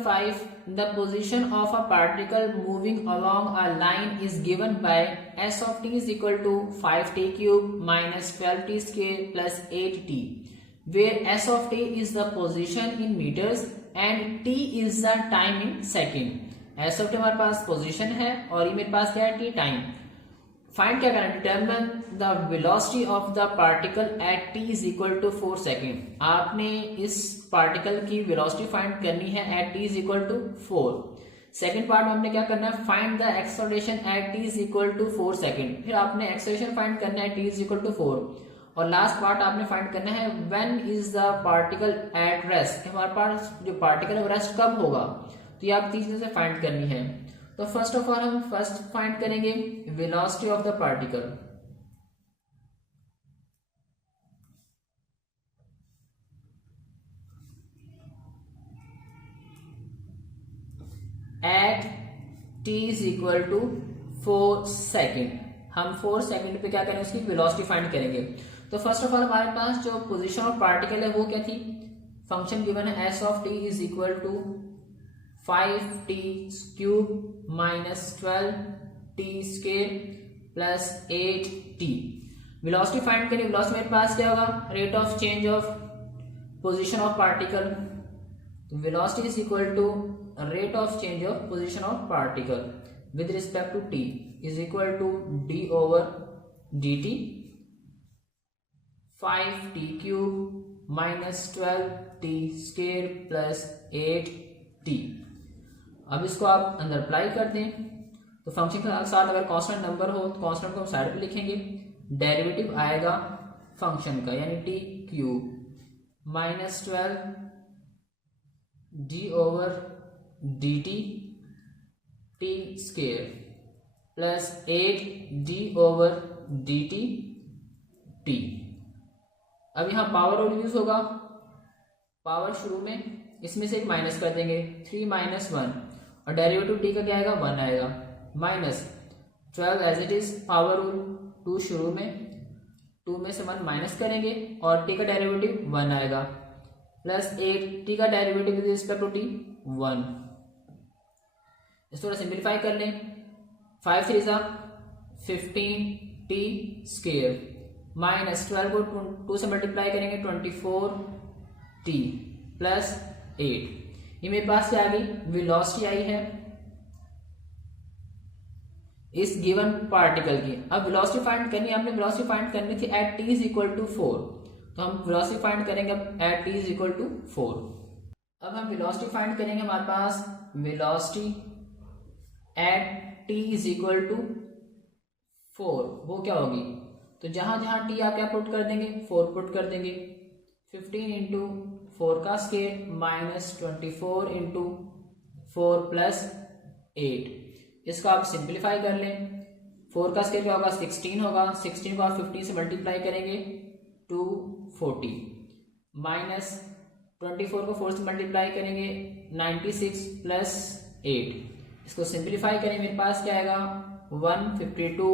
Number 5, the position of a particle moving along a line is given by s of t is equal to 5t cube minus 12t square plus 8t, where s of t is the position in meters and t is the time in second. s of t हमारे पास position है और ये मेरे पास क्या है, t time. Find क्या करना है, determine the velocity of the particle at t is equal to 4 second. आपने इस पार्टिकल की वेलोसिटी फाइंड करनी है at t is equal to 4. Second part में हमने क्या करना है, find the acceleration at t is equal to 4 second. फिर आपने एक्सेलरेशन फाइंड करना है t इज इक्वल टू 4. और लास्ट पार्ट आपने फाइंड करना है when is the particle at rest. हमारे पास जो पार्टिकल है वो रेस्ट कब होगा, तो ये आप 3 चीजें फाइंड करनी है. तो फर्स्ट ऑफ ऑल हम फर्स्ट फाइंड करेंगे velocity of the particle. At t is equal to 4 second. हम 4 सेकेंड पे क्या करेंगे, उसकी वेलोसिटी फाइंड करेंगे. तो फर्स्ट ऑफ ऑल हमारे पास जो पोजीशन ऑफ पार्टिकल है वो क्या थी, फंक्शन गिवन है s of t is equal to 5t cube minus 12t square plus 8t. Velocity find करें. वेलोसिटी मेरे पास क्या होगा, rate of change of position of particle. तो velocity is equal to rate of change of position of particle with respect to t is equal to d over dt 5t cube minus 12t square plus 8t. अब इसको आप अंदर apply कर दें. तो function के साथ अगर कांस्टेंट नंबर हो तो कांस्टेंट को हम साइड पे लिखेंगे. डेरिवेटिव आएगा फंक्शन का यानी T cube minus 12 D over D T square plus 8 D over D T. अब यहाँ पावर और यूज होगा. पावर शुरू में इसमें से एक माइनस कर देंगे, 3 माइनस 1 और डेरिवेटिव टी का क्या आएगा, 1 आएगा. Minus 12 as it is power rule 2 शुरू में, 2 में से 1 माइनस करेंगे और टी का डेरिवेटिव 1 आएगा प्लस 8 टी का derivative with respect to t 1. इसको थोड़ा सिंप्लीफाई कर लें. 5 3 जा 15 टी स्क्वेयर माइनस 12 को 2 से मल्टीप्लाई करेंगे 24 टी प्लस 8. ये मेरे पास क्या आ गई, वेलोसिटी आई है इस गिवन पार्टिकल की. अब वेलोसिटी फाइंड करनी है, हमने वेलोसिटी फाइंड करनी थी at t is equal to 4. तो हम वेलोसिटी फाइंड करेंगे अब at t is equal to 4. अब हम वेलोसिटी फाइंड करेंगे. हमारे पास velocity at t is equal to 4 वो क्या होगी, तो जहां जहां t आप क्या पुट कर देंगे, 4 पुट कर देंगे. 15 इंटू 4 का स्केयर माइनस 24 इंटू 4 प्लस 8. इसको आप सिंप्लीफाई कर लें. 4 का स्केयर क्या होगा, 16 होगा. 16 को आप 15 से मल्टीप्लाई करेंगे 240 माइनस 24 को 4 से मल्टीप्लाई करेंगे 96 प्लस 8. इसको सिंप्लीफाई करें, मेरे पास क्या आएगा 152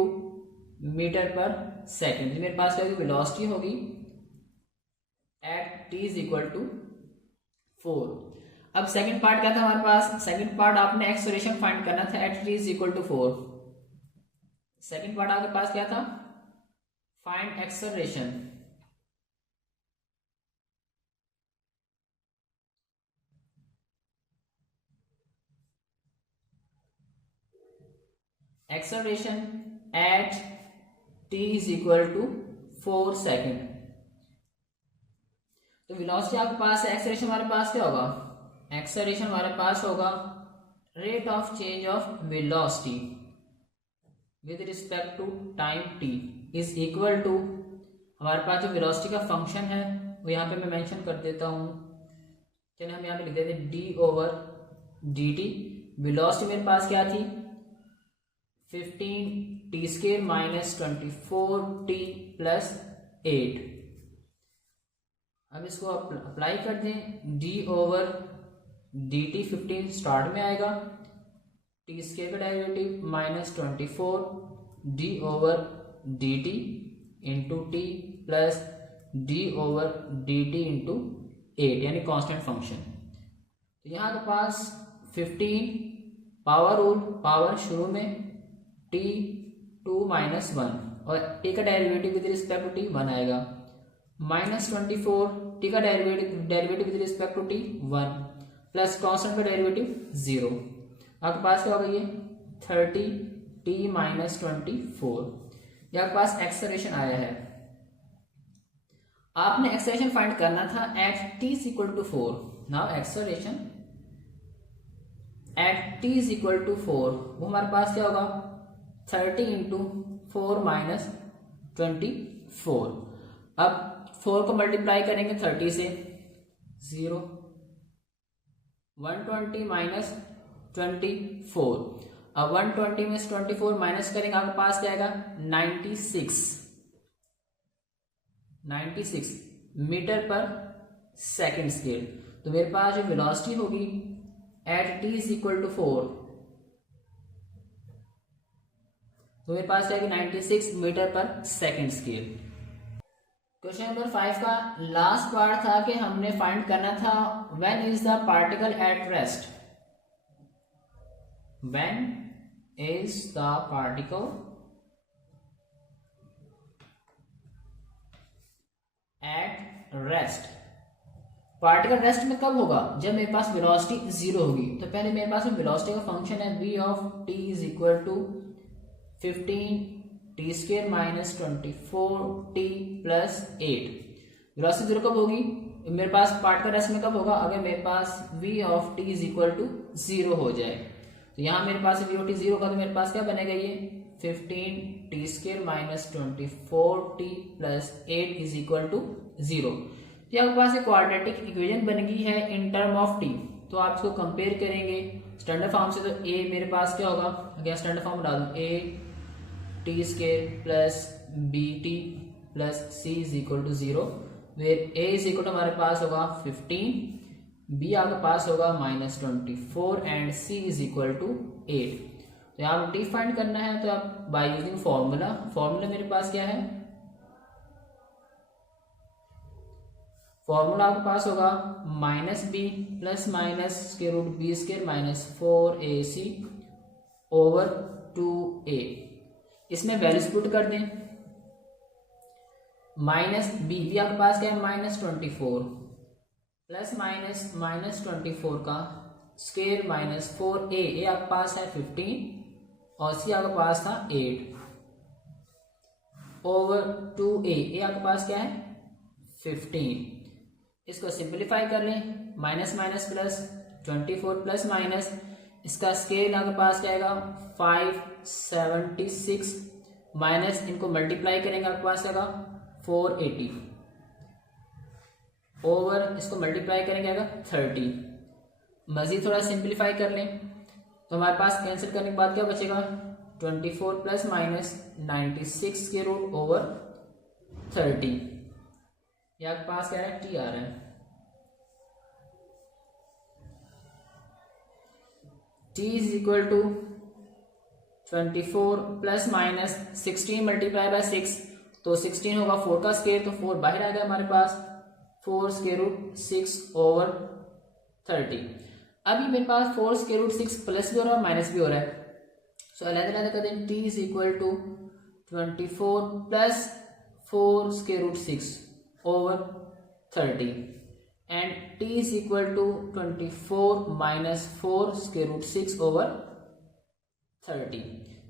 मीटर पर सेकेंड. मेरे पास क्या होगी, वेलोसिटी होगी at t is equal to 4. अब सेकंड पार्ट क्या था हमारे पास, सेकंड पार्ट आपने एक्सेलरेशन फाइंड करना था at t is equal to 4. Second part आपके पास क्या था, find acceleration. Acceleration at t is equal to 4 second. तो वेलोसिटी आपके पास है, एक्सेलरेशन हमारे पास क्या होगा, एक्सेलरेशन हमारे पास होगा rate of change of velocity with respect to time t is equal to, हमारे पास जो वेलोसिटी का फंक्शन है वो यहाँ पे मैं मेंशन कर देता हूँ. चलिए हम यहाँ पे लिख देते हैं d ओवर dt. वेलोसिटी मेरे पास क्या थी 15 T square minus 24 T plus 8. अब इसको अप्लाई कर दें, d ओवर dt 15 स्टार्ट में आएगा, टी स्क्वायर का derivative minus 24 d over dt into T plus d over dt into 8 यानी कांस्टेंट फंक्शन. तो यहाँ के पास 15 पावर रूल, पावर शुरू में t 2 माइनस 1 और t का derivative with respect to t 1 आएगा, माइनस 24 t का derivative with respect to t 1 plus constant का डेरिवेटिव 0। आपके पास क्या होगा, ये 30 t माइनस 24। ये आपके पास एक्सेलरेशन आया है। आपने एक्सेलरेशन फाइंड करना था at t is equal to 4। Now acceleration at t is equal to 4, वो हमारे पास क्या होगा 30 इंटू 4 माइनस 24। अब 4 को मल्टीप्लाई करेंगे 30 से 0, 120 माइनस 24। अब 120 में से 24 माइनस करेंगे, आपके पास क्या आएगा 96 मीटर पर सेकेंड स्केल। तो मेरे पास जो वेलोसिटी होगी at t is equal to 4, तो मेरे पास क्या 96 मीटर पर सेकेंड स्केल। क्वेश्चन नंबर 5 का लास्ट पार्ट था कि हमने फाइंड करना था when is the particle at rest. When is the particle at rest. Particle rest में कब होगा, जब मेरे पास वेलोसिटी 0 होगी। तो पहले मेरे पास वेलोसिटी का फंक्शन है v of t is equal to 15 t square minus 24 t plus 8। Velocity 0 कब होगी, मेरे पास पार्टिकल रेस्ट में कब होगा, अगर मेरे पास v of t is equal to 0 हो जाए। तो यहाँ मेरे पास v ऑफ t 0 होगा, तो मेरे पास क्या बनेगा, ये 15 t square minus 24 t plus 8 is equal to 0। तो आपके पास एक क्वाड्रेटिक इक्वेशन बन गई है इन टर्म ऑफ t। तो आप इसको कंपेयर करेंगे स्टैंडर्ड फॉर्म से, तो a मेरे पास क्या होगा, अगर स्टैंडर्ड फॉर्म बना दूं a t square plus bt plus c is equal to 0, where a is equal to हमारे पास होगा 15, b आपके पास होगा minus 24 and c is equal to 8। तो यहाँ t फाइंड करना है, तो आप बाय यूजिंग फॉर्मूला मेरे पास क्या है, फॉर्मूला आपके पास होगा माइनस बी प्लस माइनस के root B square minus 4ac over 2a। इसमें वैल्यूज पुट कर दें, माइनस बी आपके पास क्या है माइनस 24 प्लस माइनस माइनस 24 का स्क्वायर माइनस 4a आपके पास है 15 और c आपके पास था 8 ओवर 2a आपके पास क्या है 15। इसको सिंपलीफाई कर लें, minus minus plus 24 plus minus, इसका स्केल आपके पास क्या आएगा 576 माइनस इनको मल्टीप्लाई करेंगे आपके पास आएगा 480 ओवर इसको मल्टीप्लाई करेंगे आएगा 30। मजीद थोड़ा सिंपलीफाई कर लें, तो हमारे पास कैंसिल करने के बाद क्या बचेगा 24 प्लस माइनस 96 के रूट ओवर 30। ये आपके पास क्या है टी आ रहा है। T is equal to 24 plus minus 16 multiply by 6, तो 16 होगा 4 का स्क्वायर, तो 4 बाहर आ गया हमारे पास 4 स्क्वायर रूट 6 ओवर 30। अभी मेरे पास 4 स्क्वायर रूट 6 प्लस भी हो रहा है माइनस भी हो रहा है, सो अलग-अलग कर दें। T is equal to 24 plus 4 square root 6 over 30 and t is equal to 24 minus 4 square root 6 over 30।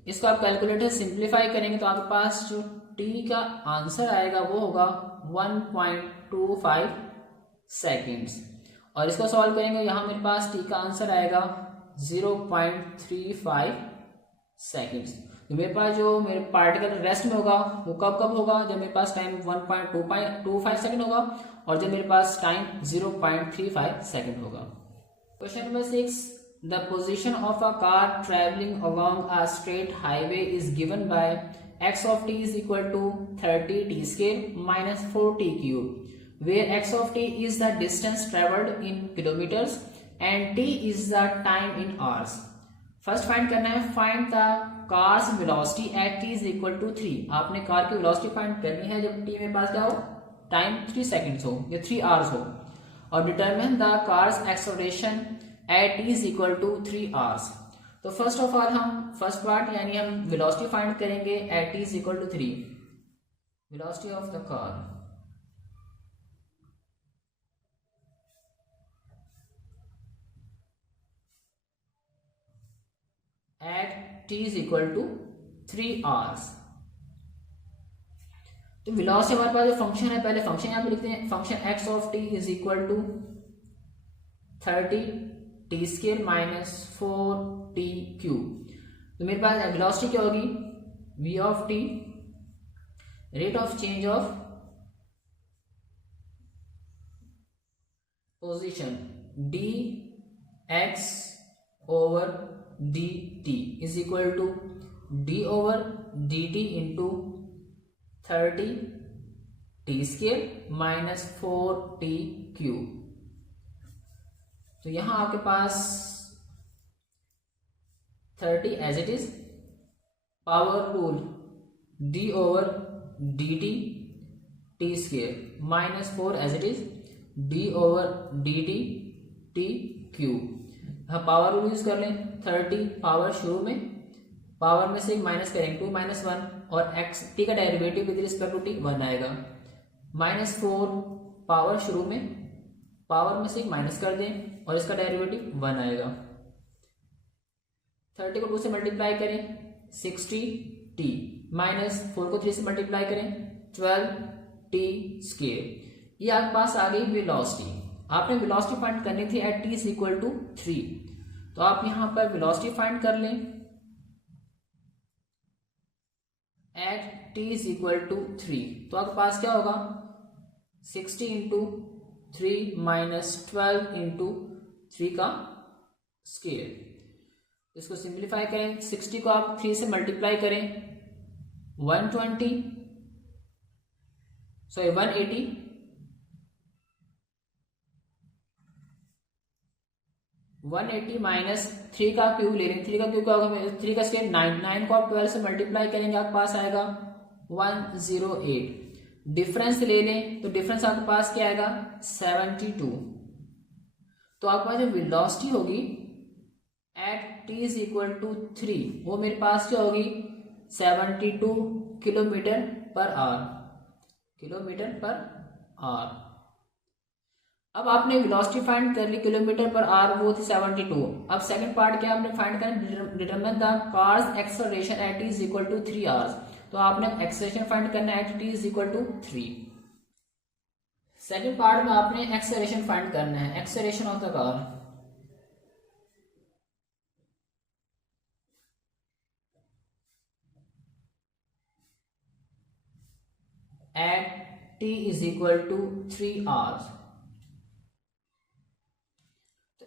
इसको आप कैलकुलेटर सिंप्लीफाई करेंगे तो आपके पास जो t का आंसर आएगा वो होगा 1.25 सेकेंड्स, और इसको सॉल्व करेंगे यहाँ मेरे पास t का आंसर आएगा 0.35 सेकेंड्स। तो मेरे पास जो मेरे पार्टिकल रेस्ट में होगा वो कब कब होगा, जब मेरे पास टाइम 1.25 सेकंड होगा और जब मेरे पास टाइम 0.35 सेकंड होगा। Question number 6, the position of a car travelling along a straight highway is given by x of t is equal to 30 t square minus 4 t cube, where x of t is the distance traveled in kilometers and t is the time in hours। First find करना है, find the car's velocity at t is equal to 3। आपने car की velocity find करनी है जब t मेरे पास क्या हो टाइम 3 सेकंड्स हो या 3 आवर्स हो, और determine the car's acceleration at t is equal to 3 hours. तो फर्स्ट ऑफ ऑल हम फर्स्ट पार्ट यानी हम वेलोसिटी फाइंड करेंगे at t is equal to 3, velocity of the car at t is equal to 3 hours. तो velocity हमारे पास जो function है, पहले फंक्शन यहाँ पे लिखते हैं, function x of t is equal to 30 t square minus 4t cube. तो मेरे पास वेलोसिटी क्या होगी, v of t rate of change of position dx over dt is equal to d over dt into 30 t square minus 4t cube. तो यहां आपके पास 30 as it is, power rule d over dt t square minus 4 as it is d over dt t cube. यहाँ power rule use कर लें, 30 power शुरू में, power में से माइनस करेंगे 2 माइनस 1 और x t का derivative with respect to t 1 आएगा, माइनस 4 पावर शुरू में, पावर में से माइनस कर दें और इसका डेरिवेटिव 1 आएगा। 30 को 2 से मल्टीप्लाई करें 60t माइनस 4 को 3 से मल्टीप्लाई करें 12t स्क्वायर। ये आपके पास आ गई वेलोसिटी। आपने वेलोसिटी फाइंड करनी थी at t is equal to 3, तो आप यहां पर वेलोसिटी फाइंड कर लें at t is equal to 3। तो आपके पास क्या होगा, 60 इंटू 3 माइनस 12 इंटू 3 का स्क्वायर। इसको सिंप्लीफाई करें, 60 को आप 3 से मल्टीप्लाई करें 120 सॉरी 180 180 माइनस 3 का क्यूब ले रहे हैं, 3 का क्यूब क्या होगा, 3 का स्क्वायर 9, 9 को आप 12 से मल्टीप्लाई करेंगे आपके पास आएगा 108। डिफरेंस ले लें तो डिफरेंस आपके पास क्या आएगा 72। तो आपके पास जो वेलोसिटी होगी at t is equal to 3 वो मेरे पास क्या होगी 72 kilometre per our, kilometre per our. अब आपने वेलोसिटी फाइंड कर ली किलोमीटर पर आवर, वो थी 72। अब सेकंड पार्ट क्या आपने फाइंड करना, determine the car's acceleration at t is equal to 3 hours. तो आपने एक्सेलरेशन फाइंड करना है at t is equal to 3। Second part में आपने एक्सेलरेशन फाइंड करना है, acceleration of the car at t is equal to 3 hours.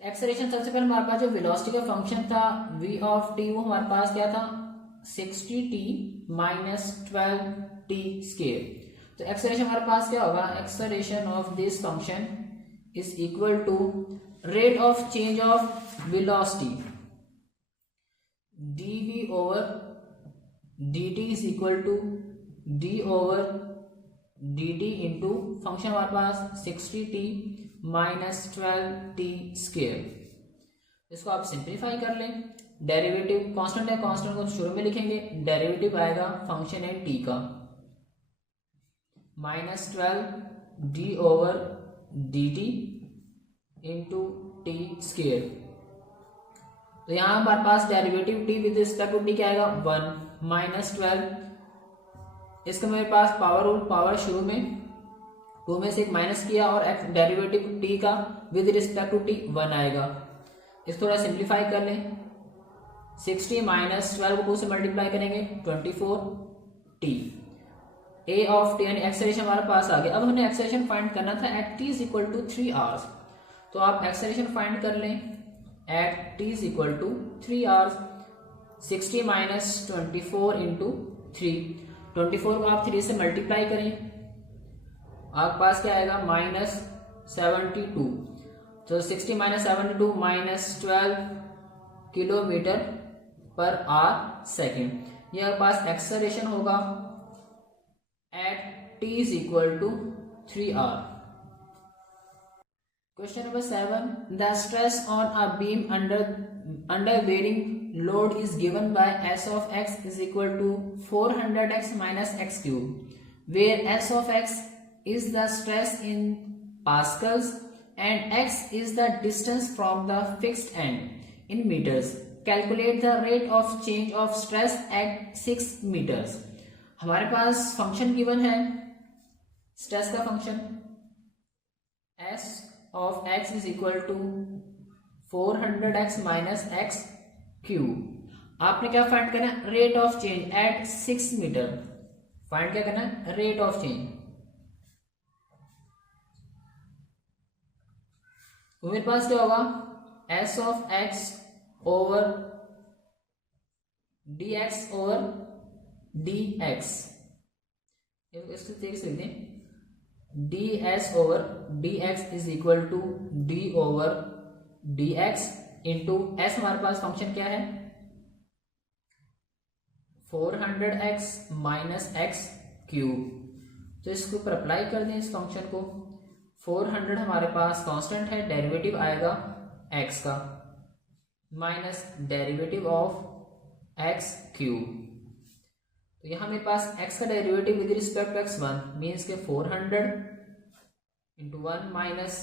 Acceleration सबसे पहले हमारे पास जो वेलोसिटी का फंक्शन था v ऑफ t, वो हमारे पास क्या था 60t माइनस 12t स्क्वायर। तो एक्सेलरेशन हमारे पास क्या होगा, acceleration of this function is equal to rate of change of velocity dv over dt is equal to d over dt into function हमारे पास 60t माइनस 12t स्क्वायर। इसको आप simplify कर लें, डेरिवेटिव कांस्टेंट है, कांस्टेंट को शुरू में लिखेंगे, डेरिवेटिव आएगा फंक्शन है t का minus 12d over dt into t square. तो यहां हमारे पास derivative t with respect to t क्या आएगा 1 माइनस 12, इसका मेरे पास पावर रूल, पावर शुरू में 2 में से एक माइनस किया और डेरिवेटिव t का विद रिस्पेक्ट टू t 1 आएगा। इस थोड़ा सिंप्लीफाई कर लें, 60 माइनस 12 को 2 से मल्टीप्लाई करेंगे 24t। a ऑफ t यानी एक्सेलरेशन हमारे पास आ गया। अब हमें एक्सेलरेशन फाइंड करना था at t is equal to 3 hours. तो आप एक्सेलरेशन फाइंड कर लें at t is equal to 3 hours. 60 minus 24 into 3, 24 को आप 3 से मल्टीप्लाई करें, आपके पास क्या आएगा माइनस 72। तो 60 minus 72 minus 12 kilometre per hour second. ये आपके पास एक्सेलरेशन होगा at t is equal to 3 hour. Question number 7. The stress on a beam under bearing load is given by S of x is equal to 400x minus x cube, where S of x is the stress in pascals and x is the distance from the fixed end in meters. Calculate the rate of change of stress at 6 meters. हमारे पास function given है stress का function S of x is equal to 400x minus x cube. आपने क्या find करना है? Rate of change at 6 metre. Find क्या करना है? Rate of change. तो मेरे पास क्या होगा? S of x over dx over dx. इसको देख सकते हैं ds over dx is equal to d over dx into s. हमारे पास फंक्शन क्या है? 400x minus x cube. तो इसके ऊपर अप्लाई कर दें इस फंक्शन को. 400 हमारे पास कांस्टेंट है, डेरिवेटिव आएगा x का minus derivative of x cube. तो यहां मेरे पास x का derivative with respect to x1 means के 400 इंटू 1 माइनस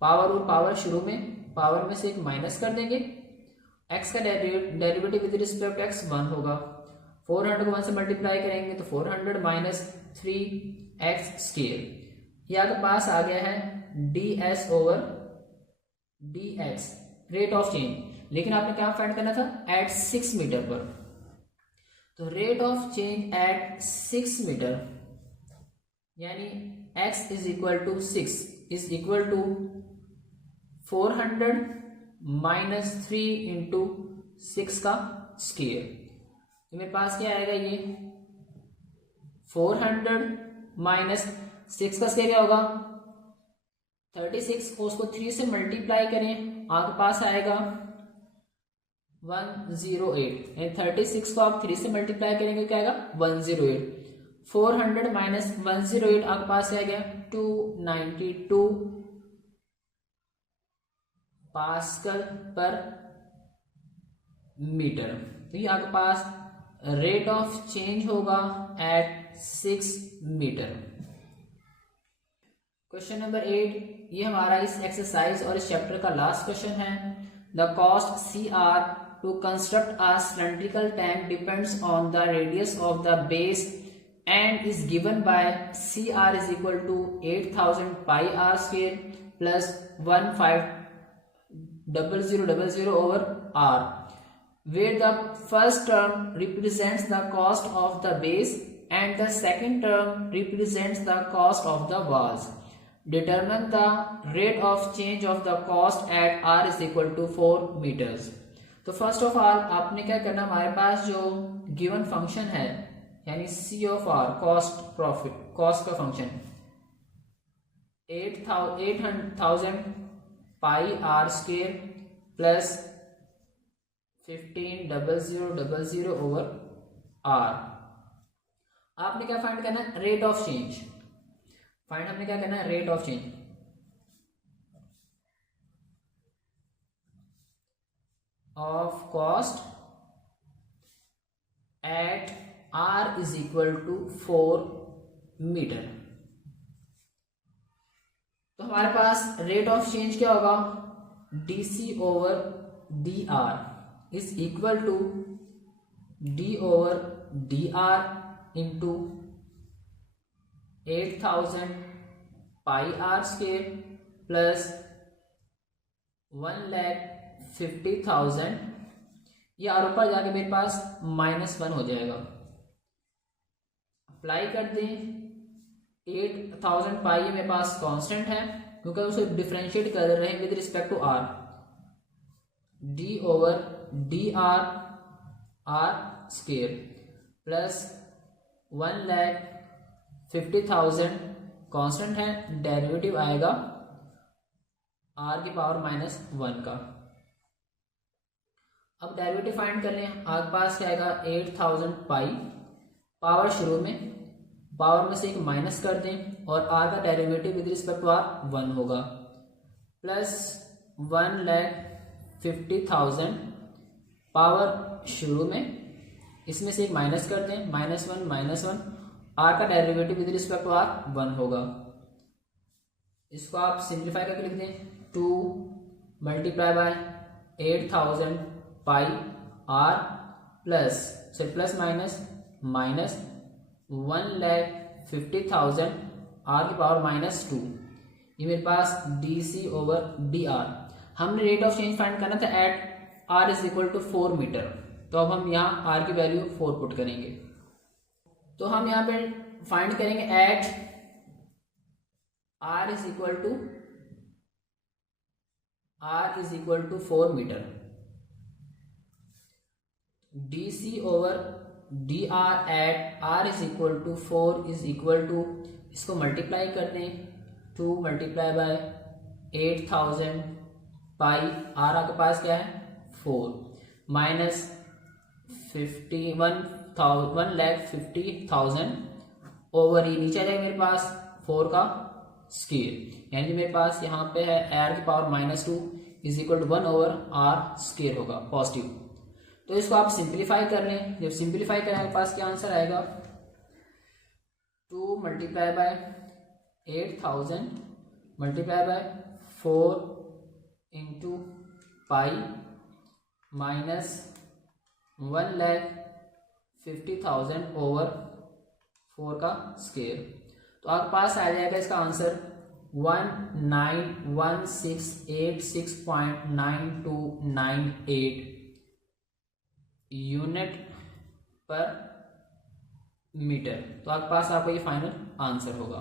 पावर और पावर शुरू में पावर में से एक माइनस कर देंगे. x का derivative with respect to x1 होगा 400 को 1 से मल्टीप्लाई करेंगे तो 400 माइनस 3x स्क्वायर. ये आपके पास आ गया है ds over dx rate of change. लेकिन आपने क्या फाइंड करना था? एट 6 मीटर पर. तो rate of change at 6 metre यानी x is equal to 6 is equal to 400 minus 3 into 6 का स्क्वायर. तो मेरे पास क्या आएगा? ये 400 माइनस 6 का स्क्वायर क्या होगा? 36. उसको 3 से मल्टीप्लाई करें आपके पास आएगा 108. 36 को आप 3 से मल्टीप्लाई करेंगे क्या आएगा? 108. 400 माइनस 108 आपके पास आ गया 292 पास्कल पर मीटर. तो ये आपके पास रेट ऑफ चेंज होगा एट 6 मीटर. Question number 8. ये हमारा इस एक्सरसाइज और इस चैप्टर का लास्ट क्वेश्चन है. The cost CR to construct a cylindrical tank depends on the radius of the base and is given by CR is equal to 8000 pi r square plus 150000 over r, where the first term represents the cost of the base and the second term represents the cost of the walls. Determine the rate of change of the cost at r is equal to 4 meters. तो first of all आपने क्या करना, हमारे पास जो given function है यानी C of R cost profit cost का function 8000 pi are square plus 150000 over R. आपने क्या फाइंड करना है? Rate of change. फाइंड हमने क्या करना है? Rate of change of cost at r is equal to 4 metre. तो हमारे पास रेट ऑफ चेंज क्या होगा? dc over dr is equal to d over dr into 8000 pi are square plus 1,50,000. ये आर ऊपर जाके मेरे पास -1 हो जाएगा. अप्लाई कर दें 8000 पाई मेरे पास कांस्टेंट है क्योंकि उसे डिफरेंशिएट कर रहे हैं with respect to R. D over D R square plus 1,50,000 constant है, डेरिवेटिव आएगा आर की पावर -1 का. अब डेरिवेटिव फाइंड कर लें. आपके पास क्या आएगा? 8000 पाई पावर शुरू में पावर में से एक माइनस कर दें और आर का derivative with respect to R 1 होगा प्लस 1,50,000 पावर शुरू में, इसमें से एक माइनस कर दें, -1 आर का derivative with respect to R 1 होगा। इसको आप सिंप्लीफाई करके लिख दें 2 multiply by 8,000 pi R plus minus 1,50,000 R की पावर -2, ये मेरे पास dc/dr। हमने रेट ऑफ चेंज फाइंड करना था at r is equal to 4 metre, तो अब हम यहाँ r की वैल्यू 4 पुट करेंगे। तो हम यहाँ पे फाइंड करेंगे at r is equal to 4 metre, dc/dr at r is equal to 4 is equal to, इसको मल्टीप्लाई कर दें 2 मल्टीप्लाई बाय 8,000 पाई आर आपके पास क्या है 4 माइनस 1,50,000 ओवर ई, नीचे आ जाएगा मेरे पास 4 का स्क्वायर, यानी कि मेरे पास यहाँ पे है आर की power -2 is equal to 1 over R square होगा पॉजिटिव। तो इसको आप सिंप्लीफाई कर लें, जब सिंप्लीफाई करें मेरे पास क्या आंसर आएगा 2 multiply by 8,000 multiply by 4 into pi minus 1,50,000 over 4 का स्क्वायर। तो आपके पास आ जाएगा इसका आंसर 191686.9298 यूनिट पर मीटर। तो आपके पास आपका ये फाइनल आंसर होगा।